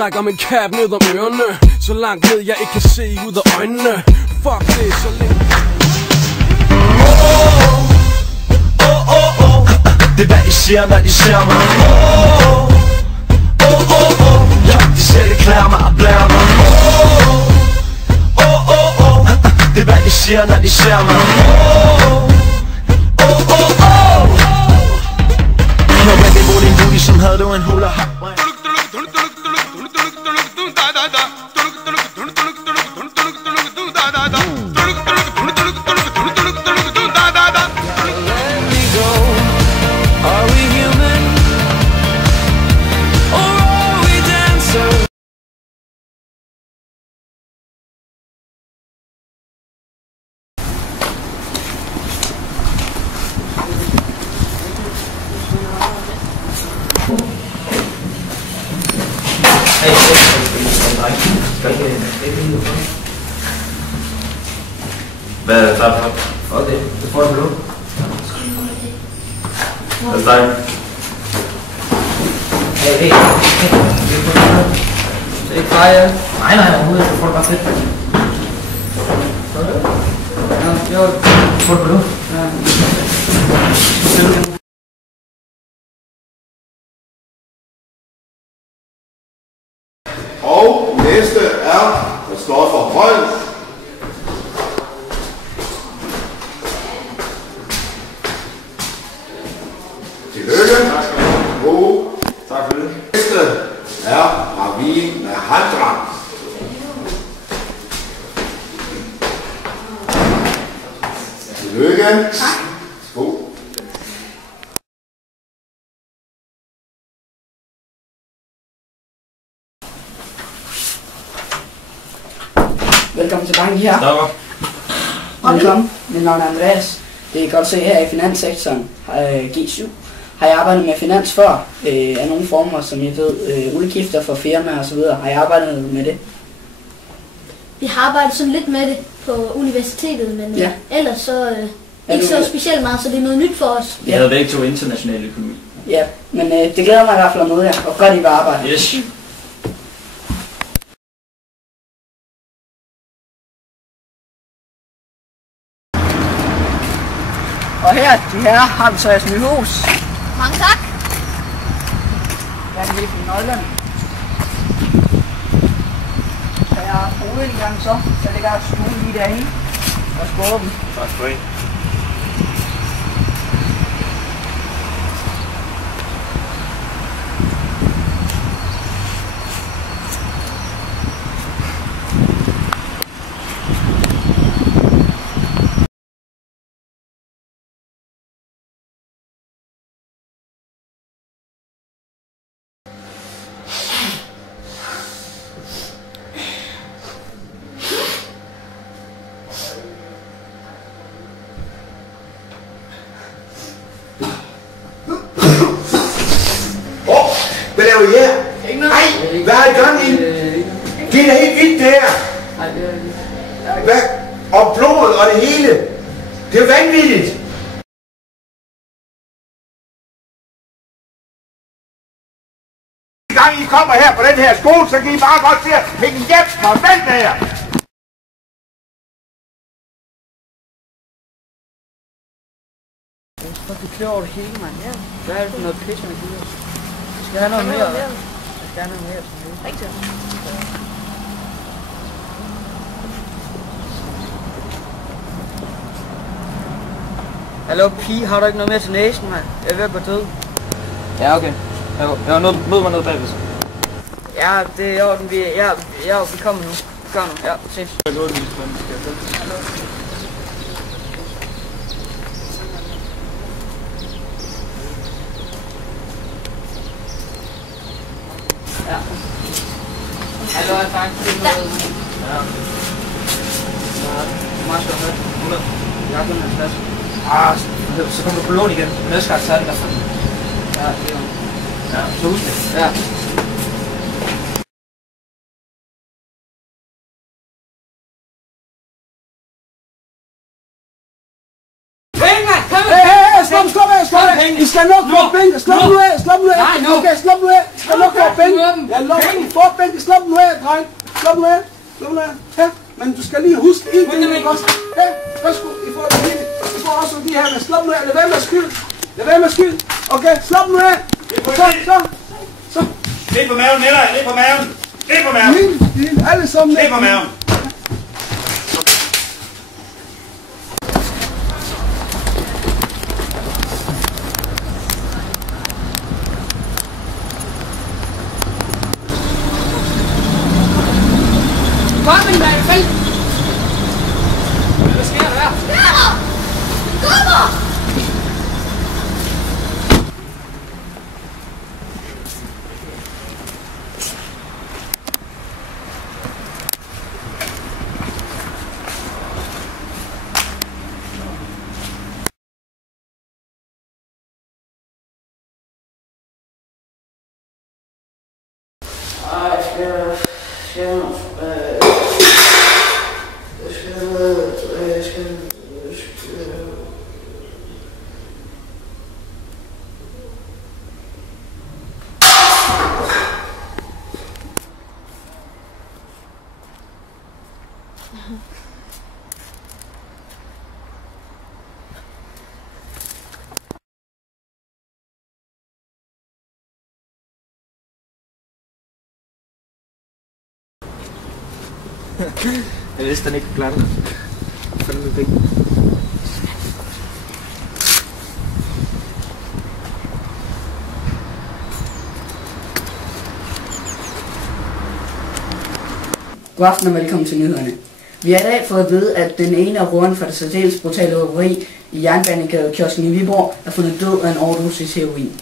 trækker min cap ned om ørerne, så langt ned jeg ikke kan se ud af øjnene. Fuck det, så længe. Det er hvad I siger, når de ser mig. Ja, de ser det klæder mig og blærer mig. Det er hvad de siger, når de ser mig. Når man det mod din booty, som havde du en hula hop. Hvad er det der for? Okay, det får du nu. Hvad er det? Hey. Så ikke fejre? Nej, overhovedet. Så får du bare fedt. Ja, jo. Får du nu? Ja. Og næste er Christoffer Holm. Tillykke. God. Tak for det. Næste er Ravi Mahandra. Tillykke. Tak. God. Velkommen til banken her. Stopper. Velkommen. Mit navn er Andreas. Det er godt at se her i finanssektoren, G7. Har jeg arbejdet med finans før, af nogle former, som jeg ved, udgifter for firmaer og så videre. Har jeg arbejdet med det? Vi har arbejdet sådan lidt med det på universitetet, men ja. Ellers så ikke så specielt meget, så det er noget nyt for os. Vi havde begge to international økonomi. Ja, men det glæder mig i hvert fald at møde jer, og godt I vil arbejde. Yes. Og her, de her, har vi så jeres nye hus. Mange tak. Jeg er lige for nøglerne. Så jeg har hovedindgang så ligger stuen lige derinde. Og skåben. Tak for det. Hvad laver I her? Nej, hvad har I gang i? Det er da helt vildt det her. Hvad? Og blodet og det hele. Det er vanvittigt. Gang I kommer her på den her skole, så kan I bare godt se at hænge hjem og vente her. Jeg er fucking klør over det hele, mand. Ja. Hvad er det for noget pisse, man giver? Jeg skal have noget mere. Jeg skal have noget mere. Rigtigt. Hallo, pige, har du ikke noget mere til næsen, mand? Jeg er ved at gå død. Ja, okay. Jeg mød mig ned bagved. Ja, det er i orden. Vi kommer nu. Kom nu. Ja, ses. Ja. Hallo, tak. Ja. Meget skal du have. 100. Jeg har kun 50. Så kommer du på lån igen. Næste gang så er det der. Ja, det er Ja, så husk det. Ja. Stop! I skal nok få penge! Slap nu af! Nej, nu! Okay, slap nu af! skal nok få Benji. Jeg lover, du får Benji. Slap nu af, dreng. Slap nu af. Slap nu af. Her. Men du skal lige huske en ting, ikke også? Her. Værsgo. I får det hele. I får også de her. Men slap nu af. Lad være med at skyld. Lad være med at skyld. Okay, slap nu af. Så. Ned på maven, Nellej. Ned på maven. Ned på maven. Alle sammen ned på maven. Kom, en dag, fælde! Hvad sker der? Ja! Kommer! Jeg vidste, den ikke kunne klare det. Fælde med penge. God aften og velkommen til nyhederne. Vi har i dag fået at vide, at den ene af rugerne for det særdeles brutale røveri i Jernbanegadekiosken i Viborg er fundet død af en overdosis heroin.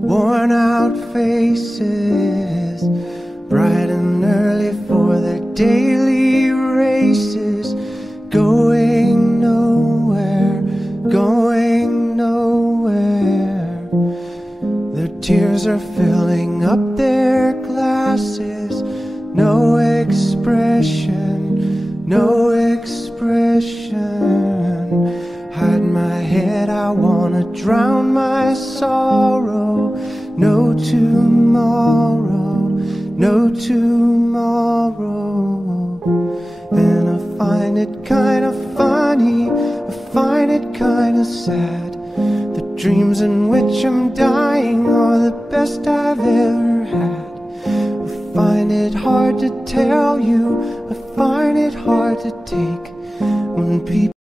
Worn out faces, bright and early for their daily races, going nowhere, going nowhere. Their tears are filling up their glasses, no expression, no expression. Hide my head, I wanna drown my sorrow. No tomorrow, no tomorrow. And I find it kind of funny, I find it kind of sad. The dreams in which I'm dying are the best I've ever had. I find it hard to tell you, I find it hard to take when people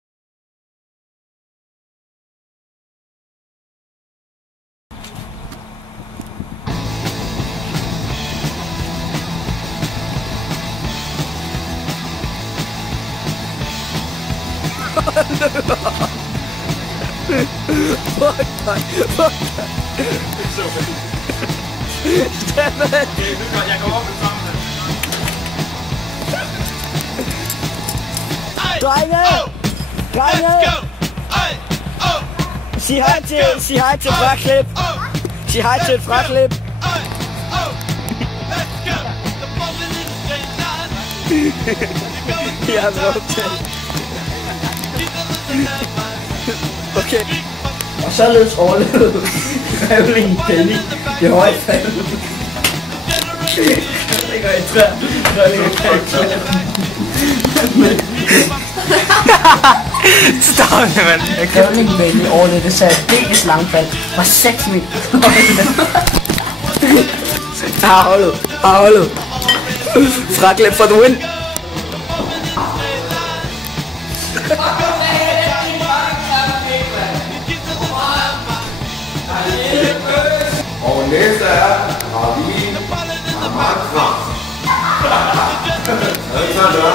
Fuck dig. Dammit. Jeg går op med sammen. Drenge! Sig hej til fraklip. Sig hej til et fraklip. Jeg har været til. Okay. Og således overlevede Revling Penny det høje fald. Det går i træer. Stop det, mand. Revling Penny overlevede det særdeles langfald fra 6 meter. Har holdet. Fraklip for the win. Og næste er Ravin Amakra. snart døre.